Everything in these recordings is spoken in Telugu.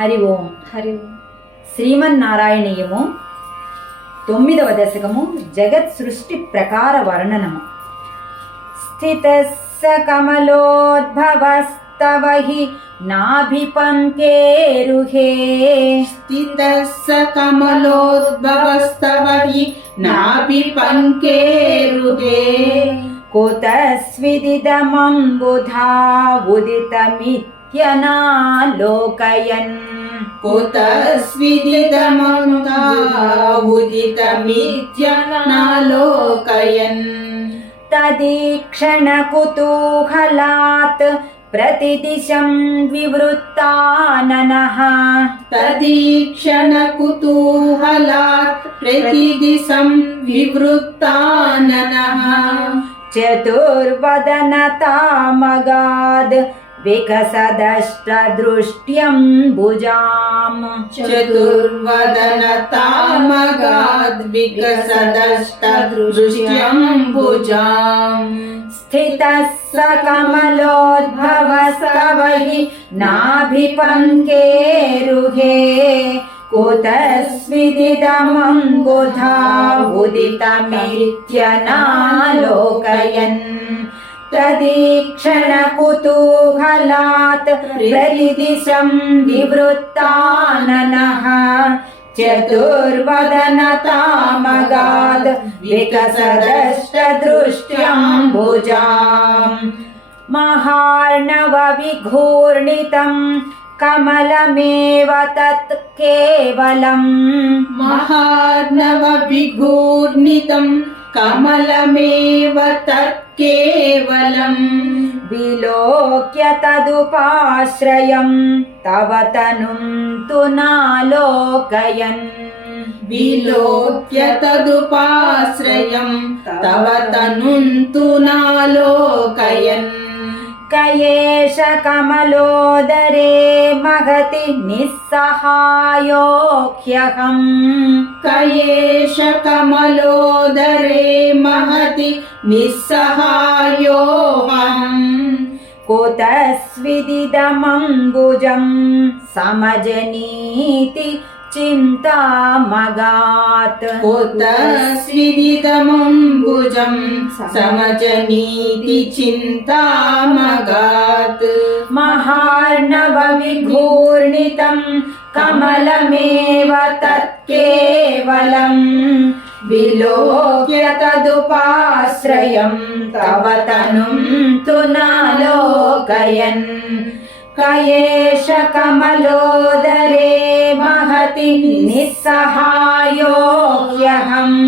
హరి ఓం. హరి ఓం. శ్రీమన్నారాయణీయము తొమ్మిదవ దశకము జగత్ సృష్టి ప్రకార వర్ణనము. స్థిత కమలోద్భవస్తవ హి నాభిపంకేరుహే. స్థిత కమలోద్భవస్తవ హి నాభిపంకేరుహే. కుతస్విదిదమంబుధా ఉదితమిత్ उदितमित्यनालोकयन् कुतस्विदिदमङ्गा उदितमित्यनालोकयन् तदीक्षणकुतूहलात् प्रतिदिशं विवृत्ताननः। तदीक्षणकुतूहलात् प्रतिदिशं विवृत्ताननः। चतुर्वदनतामगाद् विकसदष्टदृष्ट्यं भुजाम्। चतुर्वदनतामगाद्विकसदष्टदृष्ट्यं भुजाम्। स्थितः स कमलोद्भवस्तव हि नाभिपङ्केरुहे कुतस्विदिदमम्बुधा उदितमित्यनालोकयन् तदीक्षणकुतूहलात् प्रतिदिशं विवृत्ताननः चतुर्वदनतामगाद् विकसदष्टदृष्ट्यम्बुजाम् महार्णवविघूर्णितं कमलमेव तत् केवलम् महार्णवविघूर्णितं कमलमेव तत्केवलम् विलोक्य तदुपाश्रयं तव तनुं तु नालोकयन् विलोक्य तदुपाश्रयं तव तनुन्तु नालोकयन् कयेष कमलोदरे महति निस्सहायोऽह्यहम् कयेष कमलोदरे महति निस्सहायोऽहम् कुतस्विदिदमम्बुजं समजनीति चिन्तामगात् कुतस्विदिदमम्बुजं समजनीति चिन्तामगात् महार्णवविघूर्णितं कमलमेव तत्केवलम् विलोक्य तदुपाश्रयं तव तनुं तु नालोकयन् कयेष कमलोदरे महति निस्सहायोऽह्यहम्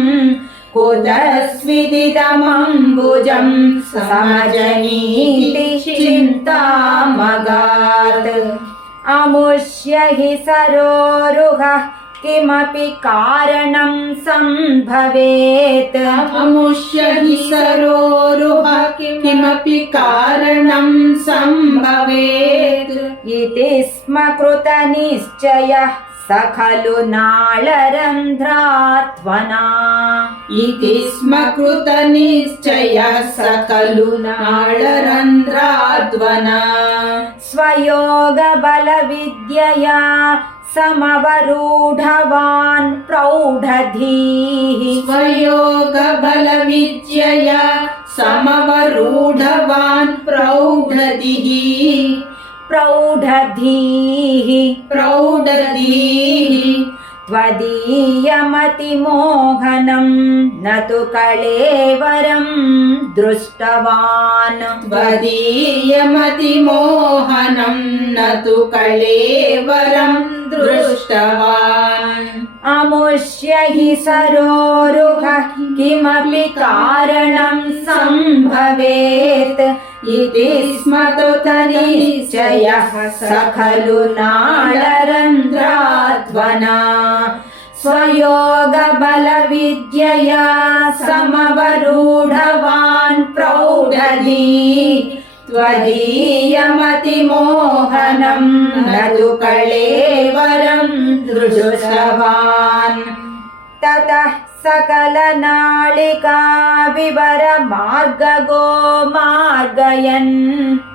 कुतस्विदिदमम्बुजं समजनीति चिन्तामगात्। अमुष्य हि सरोरुहः किमपि कारणं सम्भवेत्। अमुष्य हि सरोरुह किमपि कारणं सम्भवेत्। इति स्म कृतनिश्चयः। स खलु नाळरन्ध्रात्वना इति स्म कृतनिश्चयः स खलु नाळरन्ध्राद्वना स्वयोगबलविद्यया समवरूढवान् प्रौढधीः स्वयोगबलविद्यया समवरूढवान् प्रौढधिः प्रौढधीः प्रौढधीः त्वदीयमतिमोहनं न तु कळेवरं दृष्टवान् त्वदीयमतिमोहनं न तु कळेवरं दृष्टवान्। अमुष्य हि सरोरुहः, किमपि कारणं सम्भवेत्। इति स्मतुतनिश्चयः स खलु नाळरन्ध्राध्वना स्वयोगबलविद्यया समवरूढवान् प्रौढधी त्वदीयमतिमोहनम् न तु ततः सकल ततः विवर मार्ग गोमार्गयन्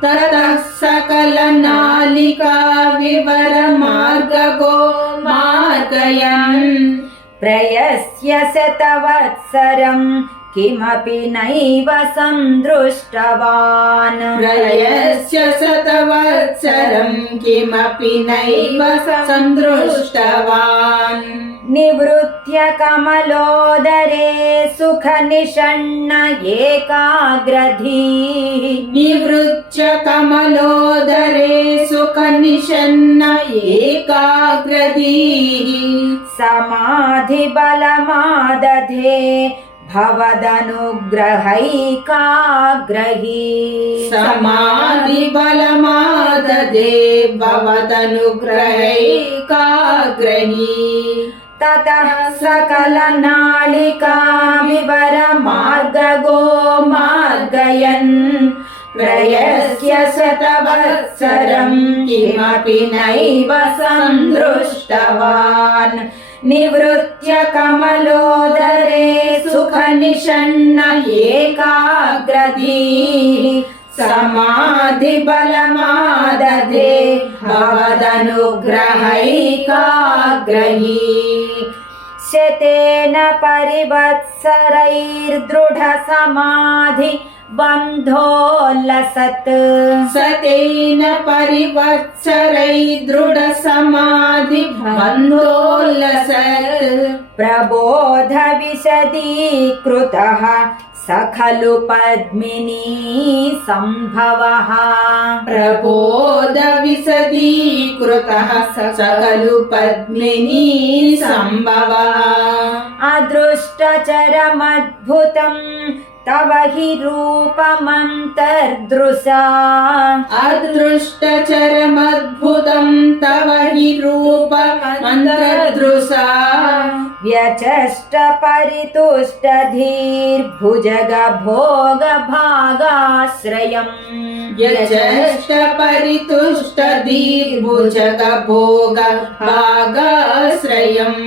ततः सकल नालिका विवर मार्गयन् प्रयस्य शतवत्सरम् किमपि नैव सन्दृष्टवान् प्रयस्य शतवत्सरं किमपि नैव सन्दृष्टवान् निवृत्य कमलोदरे सुखनिषण्ण एकाग्रधीः निवृत्य कमलोदरे सुखनिषन्न एकाग्रधीः समाधिबलमादधे भवदनुग्रहैकाग्रही समाधिबलमाददे भवदनुग्रहैकाग्रही ततः सकलनालिकाविवरमार्गगो मार्गयन् प्रयस्य शतवत्सरं किमपि नैव सन्दृष्टवान् निवृत्य कमलोदरे सुखनिषण्ण एकाग्रधीः समाधिबलमादधे भवदनुग्रहैकाग्रही तेन परिवत्सरैर्दृढसमाधि बन्धोल्लसत् स तेन परिवत्सरैर्दृढसमाधि बन्धोल्लसत् प्रबोधविशदीकृतः स खलु पद्मिनी सम्भवः प्रबोधविशदीकृतः स खलु पद्मिनी सम्भवः अदृष्टचरमद्भुतम् तव हि रूपमन्तर्दृशा अदृष्टचरमद्भुतं तव हि रूपमन्तर्दृशा व्यचष्टपरितुष्टधीर्भुजगभोगभागाश्रयम् यचष्टपरितुष्टधीर्भुजगभोगभागाश्रयम्।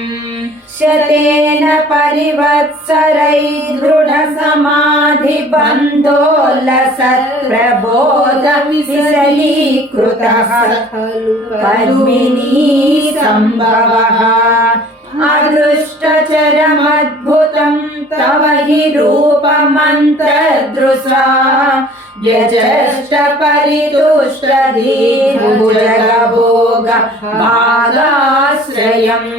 शतेन परिवत्सरैर्दृढसमाधिबन्धोल्लसप्रबोधविसलीकृतः पद्मिनी सम्भवः दुष्टचरमद्भुतम् तव हि रूपमन्त्रदृशा यचष्ट परितुष्टधीभुजगभोग बालाश्रयम्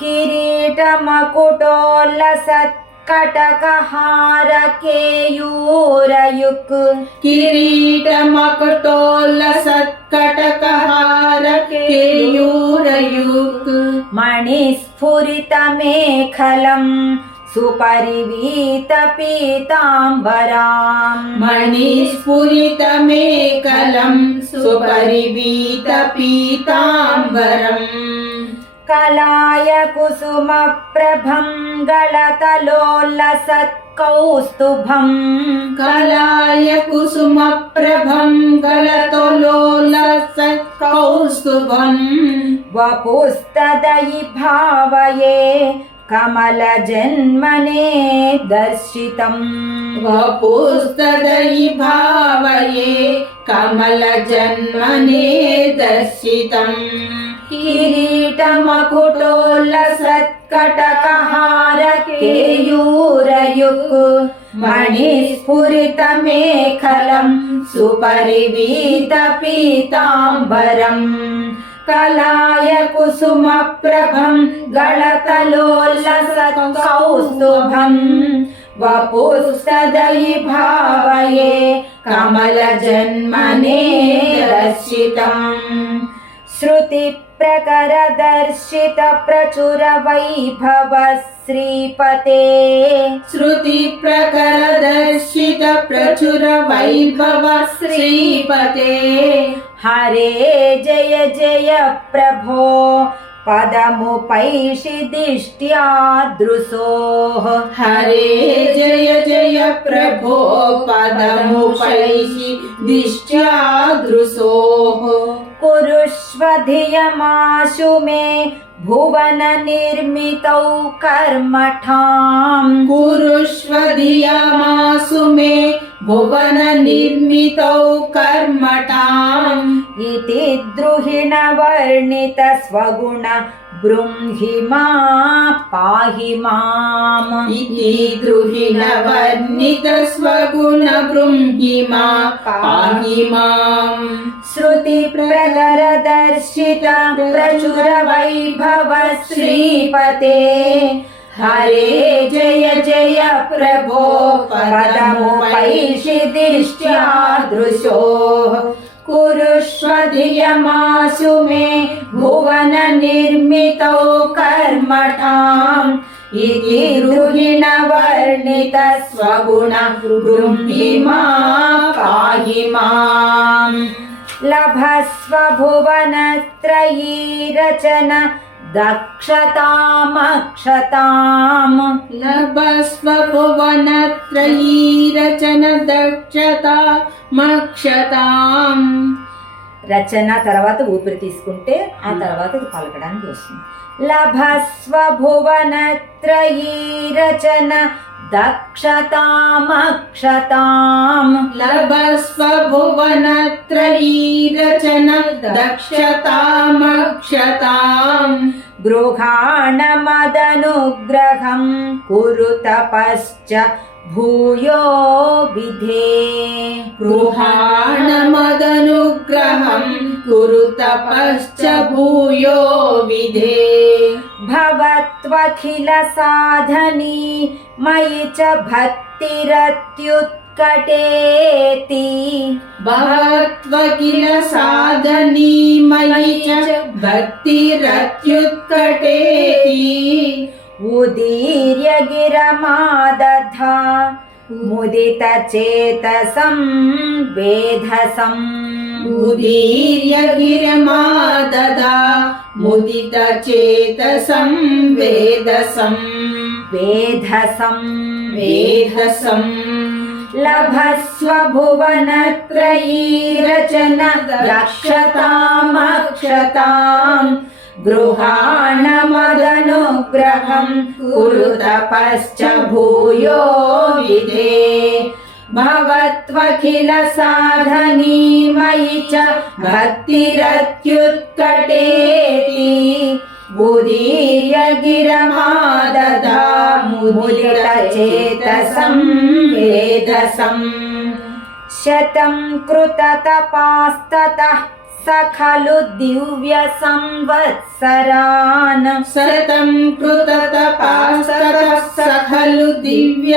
किरीटमकुटोल्लसत् व्यजष्ट परितुष्टधीर्भुजगभोग भागाश्रयम् किरीटमकुटोल्लसत्कटकहारकेयूरयुक् किरीटमकुटोल्लसत्कटकहार केयूरयुक् मणिस्फुरितमेखलम् सुपरिवीतपीताम्बराम् मणिस्फुरितमेकलं सुपरिवीतपीताम्बरम् कलाय कुसुमप्रभं गलतलोल्लसत्कौस्तुभम् कलाय कुसुमप्रभं गलतोलोलसत्कौस्तुभम् वपुस्तदयि भावये कमलजन्मने दर्शितम्। वपुस्तदयि भावये कमलजन्मने दर्शितम् किरीटमकुटोल्लसत्कटकहारकेयूरयुक् मणिस्फुरितमेखलं सुपरिवीतपीताम्बरम् कलाय कुसुमप्रभं गलतलोल्लसत्कौस्तुभम् वपुस्तदयि भावये कमलजन्मने दर्शितम् प्रकर दर्शित प्रचुर वैभव श्रीपते। श्रुति प्रकर दर्शित प्रचुर वैभव श्रीपते। हरे जय जय प्रभो पदमुपैषिदिष्ट्यादृशोः हरे जय जय प्रभो पदमुपैषि दिष्ट्यादृशोः। कुरुष्वधियमाशु मे भुवन भुवननिर्मितौ कर्मठाम्। कुरुष्वधियमासु मे भुवननिर्मितौ कर्मठाम्। इति द्रुहिणवर्णितस्वगुण बृंहि मा पाहि माम् इति द्रुहिणवर्णित स्वगुण बृंहिमा पाहि माम् श्रुतिप्रकरदर्शित प्रचुरवैभव श्रीपते हरे जय जय प्रभो पदमुपैषिदिष्ट्यादृशोः कुरुष्व धियमासु मे भुवन निर्मितौ कर्मठाम्। इति गृहिणवर्णित स्वगुण गृह्णि मा पाहि माम्। लभस्व भुवनत्रयी रचन दक्षतामक्षताम् लभस्व भुवनत्रयी रचन दक्षता మక్షతాం రచన తర్వాత ఊపిరి తీసుకుంటే ఆ తర్వాత ఇది పలకడానికి వస్తుంది లభస్వ భువనత్రయీ రచన दक्षतामक्षताम्। लभस्व भुवनत्रयीरचन दक्षतामक्षताम्। गृहाणमदनुग्रहम् कुरु तपश्च తపశ్చ భూయో విధే గృహాణమదనుగ్రహం కురు తపశ్చ భూయో విధే భవత్వఖిల సాధనీ మయి చ భక్తిరత్యుత్కటేతి భవత్వకిల సాధనీ మయి చ భక్తిరత్యుత్కటేతి ఉదీర్య గిరమాదధా ముదిత చేతసం వేధసం ఉదీర్య గిరమాదదా ముదిత చేతసం వేదసం వేధసం వేదసం లభస్వ భువనత్రయీ రచన దక్షతామక్షతాం గృహాణమదనుగ్రహం కురు తపశ్చ భూయో విధే భవత్వఖిల సాధనీ మయి చ భక్తిరత్యుత్కటేతి ఉదీర్య గిరమాదదా ముదిత చేతసం వేదసం శతం కృత తపాస్తతః స ఖలు దివ్య సంవత్సరాన్. శతం కృత తపాసత ఖలు దివ్య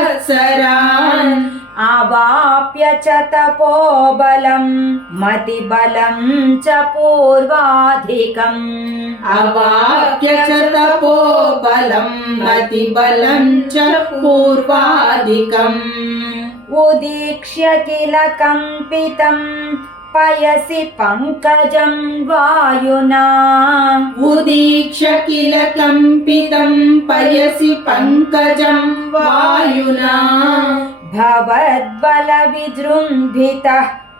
సంవత్సరాన్ అవాప్య చ తపోబలం మతిబలం చ పూర్వాధికం అవాప్య చ తపో బలం మతి బలం చ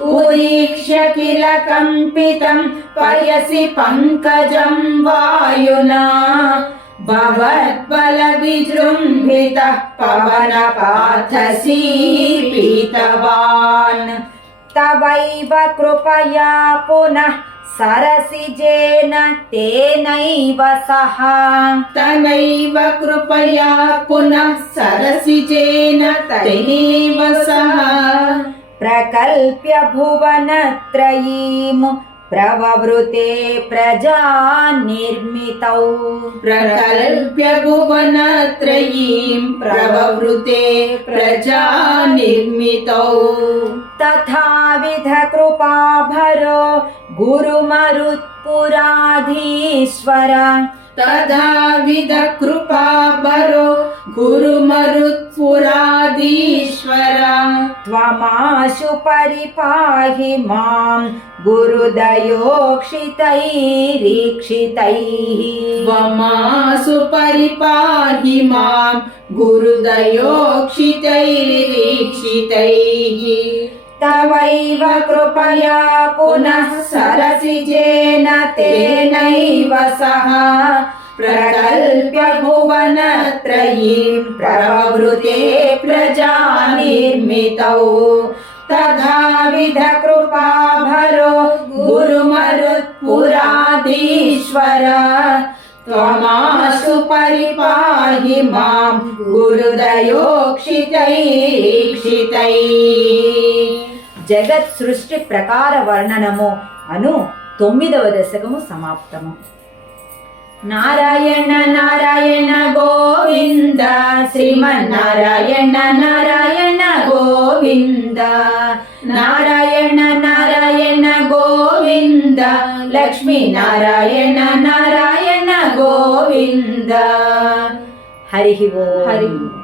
పీతవాన్ భవద్బల విజృంభిత పవన పాదసీ పీతవాన్ శతం కృత తపాస్తతః స ఖలు దివ్య సంవత్సరాన్ అవాప్య చ తపోబలం మతిబలం చ పూర్వాధికం ఉదీక్ష్య కిల प्रकल्प्य भुवनत्रयीमु प्रववृते प्रजा निर्मितौ प्रकल्प्य भुवनत्रयीम् प्रववृते प्रजा निर्मितौ तथाविध कृपाभरो गुरुमरुत्पुराधीश्वर। तदा विदकृपापरो गुरुमरुत्पुरादीश्वर त्वमाशु परिपाहि मां गुरुदयोक्षितैरीक्षितैः त्वमासु परिपाहि मां गुरुदयोक्षितैरीक्षितैः तवैव कृपया पुनः सरसिजेन तेनैव सह। प्रकल्प्य भुवनत्रयीम् प्रवृते प्रजा निर्मितौ तथाविध कृपाभरो गुरुमरुत्पुराधीश्वर। त्वमासु परिपाहि माम् गुरुदयोक्षितैक्षितैः। జగత్ సృష్టి ప్రకార వర్ణనము అను తొమ్మిదవ దశకము సమాప్తము. నారాయణ నారాయణ గోవింద శ్రీమన్నారాయణ నారాయణ గోవింద నారాయణ నారాయణ గోవింద లక్ష్మీ నారాయణ నారాయణ గోవింద. హరి ఓం. హరి ఓం.